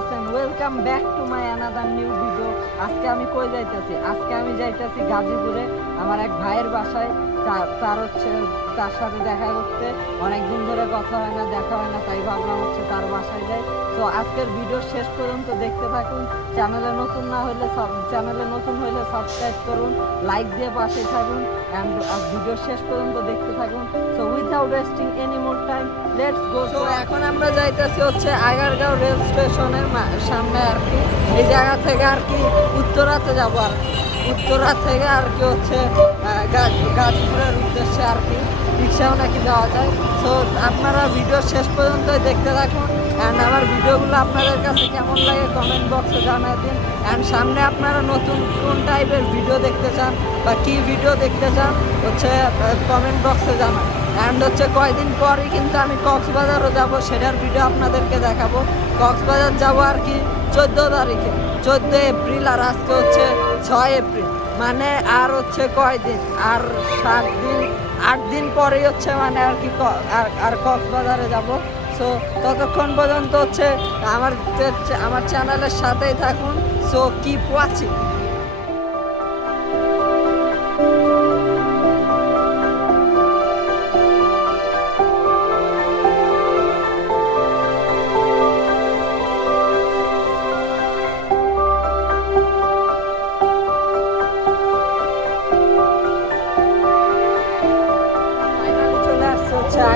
আছেন? Welcome back to my another new video. আজকে আমি কই যাইতেছি? আজকে আমি যাইতেছি গাজীপুরে আমার এক ভাইয়ের বাসায়। তার সাথে দেখা করতে অনেকদিন ধরে কথা হয় না, দেখা হয় না, তাই ভাবলাম তার বাসায় যাই। তো আজকের ভিডিও শেষ পর্যন্ত দেখতে থাকুন। চ্যানেলে নতুন হইলে সাবস্ক্রাইব করুন, লাইক দিয়ে পাশে থাকুন অ্যান্ড ভিডিও শেষ পর্যন্ত দেখতে থাকুন। So without wasting any more time, let's go. তো এখন আমরা যাইতেছি আগারগাঁও রেল স্টেশনের সামনে আর কি। এই জায়গা থেকে আর কি উত্তরাতে যাবো আর উত্তরা থেকে আর কি গাজীপুরের উদ্দেশ্যে আর কি রিক্সাও নাকি যাওয়া যায়। সো আপনারা ভিডিও শেষ পর্যন্ত দেখতে থাকুন অ্যান্ড আমার ভিডিওগুলো আপনাদের কাছে কেমন লাগে কমেন্ট বক্সে জানিয়ে দিন। অ্যান্ড সামনে আপনারা নতুন কোন টাইপের ভিডিও দেখতে চান বা কী ভিডিও দেখতে চান কমেন্ট বক্সে জানান। অ্যান্ড কয়দিন পরই কিন্তু আমি কক্সবাজারও যাব, সেটার ভিডিও আপনাদেরকে দেখাবো। কক্সবাজার যাব আর কি 14 তারিখে, 14 এপ্রিল, আর আজকে 6 এপ্রিল, মানে আর কয়দিন, আর 8 দিন পরেই মানে আর কি আর কক্সবাজারে যাব। সো ততক্ষণ পর্যন্ত আমার চ্যানেলের সাথেই থাকুন। So keep watching.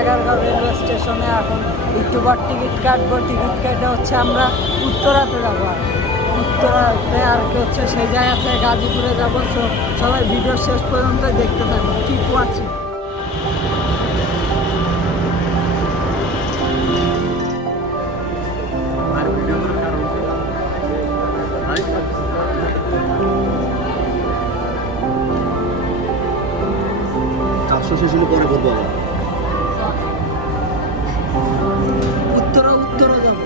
Agargaon railway স্টেশনে এখন একটু বার টিকিট কাটবো। টিকিট কেটে আমরা উত্তরাতে যাবো। আর উত্তরাতে আর কি সেই জায়গা থেকে গাজীপুরে যাবো। সো সবাই ভিডিও শেষ পর্যন্ত দেখতে থাকবো। কি আছে শেষ হলে পরে করবো আবার। উত্তরা যাব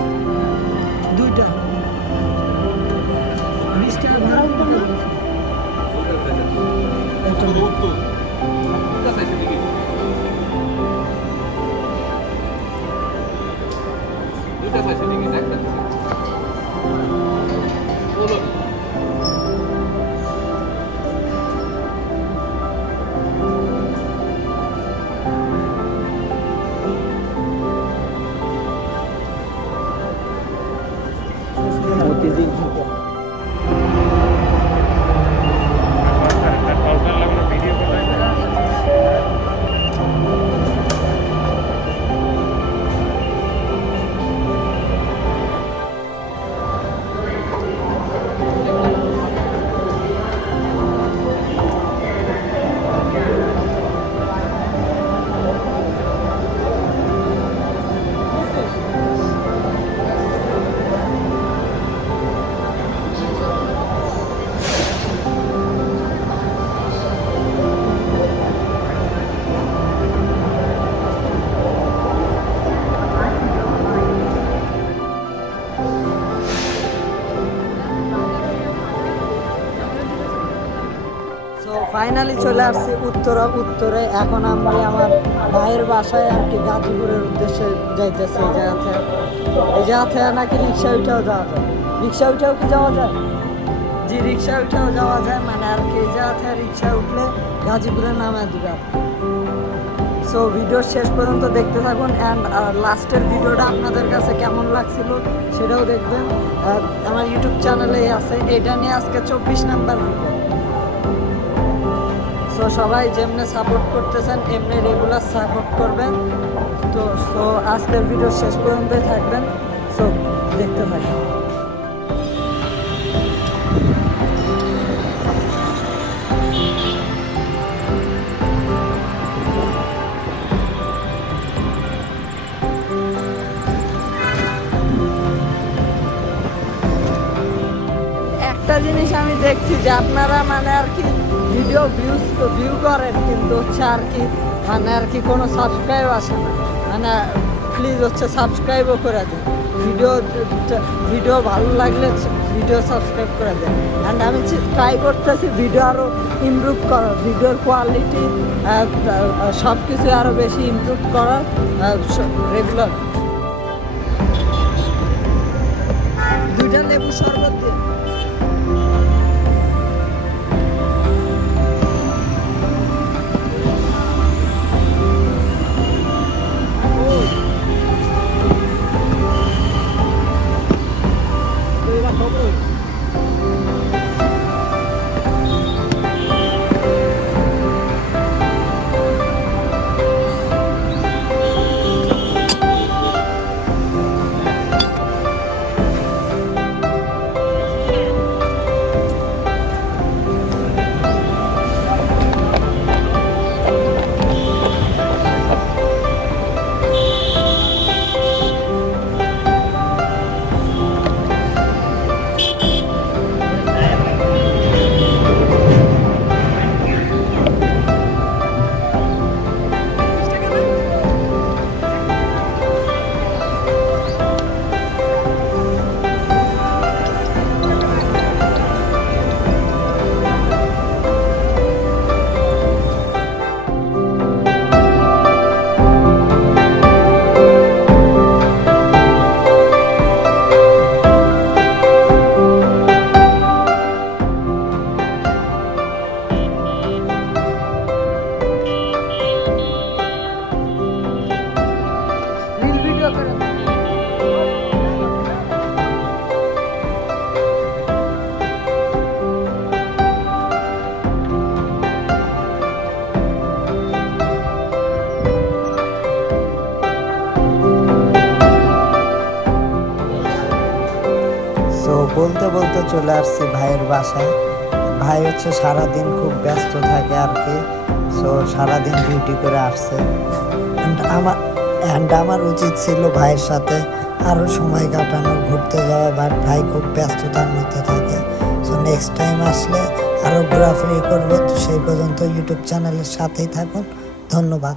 2টা 20 টাকা ভাড়া। ফাইনালি চলে আসছি উত্তরে। এখন আমি আমার ভাইয়ের বাসায় আর কি গাজীপুরের উদ্দেশ্যে যাইতেছি। এই জায়গা থেকে নাকি রিক্সা উঠেও যাওয়া যায়। রিক্সা উঠেও কি যাওয়া যায়? জি, রিক্সা উঠেও যাওয়া যায়, মানে আর কি এই জায়গা থেকে রিক্সা উঠলে গাজীপুরে নামা দিবে আর কি। সো ভিডিও শেষ পর্যন্ত দেখতে থাকুন অ্যান্ড লাস্টের ভিডিওটা আপনাদের কাছে কেমন লাগছিল সেটাও দেখবেন। আমার ইউটিউব চ্যানেলেই আছে। এটা নিয়ে আজকে 24 নাম্বার ভিডিও। সো সবাই যেমনি সাপোর্ট করতেছেন এমনি রেগুলার সাপোর্ট করবেন। সো আজকের ভিডিও শেষ পর্যন্তই থাকবেন। সো দেখতে থাকেন। একটা জিনিস আমি দেখছি যে আপনারা মানে আর কি ভিডিও ভিউ করেন, কিন্তু আর কি মানে আর কি কোনো সাবস্ক্রাইব আসে না। মানে প্লিজ সাবস্ক্রাইবও করে দেন। ভিডিও ভালো লাগলে ভিডিও সাবস্ক্রাইব করে দেন। অ্যান্ড আমি ট্রাই করতেছি ভিডিও আরও ইমপ্রুভ করার, ভিডিওর কোয়ালিটি সব কিছু আরও বেশি ইমপ্রুভ করার রেগুলার। চলে আসছি ভাইয়ের বাসায়। ভাই হচ্ছে সারাদিন খুব ব্যস্ত থাকে আর কি, সো সারাদিন ডিউটি করে আসছে। আমার উচিত ছিল ভাইয়ের সাথে আরও সময় কাটানো, ঘুরতে যাওয়া, বাট ভাই খুব ব্যস্ততার মধ্যে থাকে। সো নেক্সট টাইম আসলে আরও ঘোরাফেরি করবো। তো সেই পর্যন্ত ইউটিউব চ্যানেলের সাথেই থাকুন। ধন্যবাদ।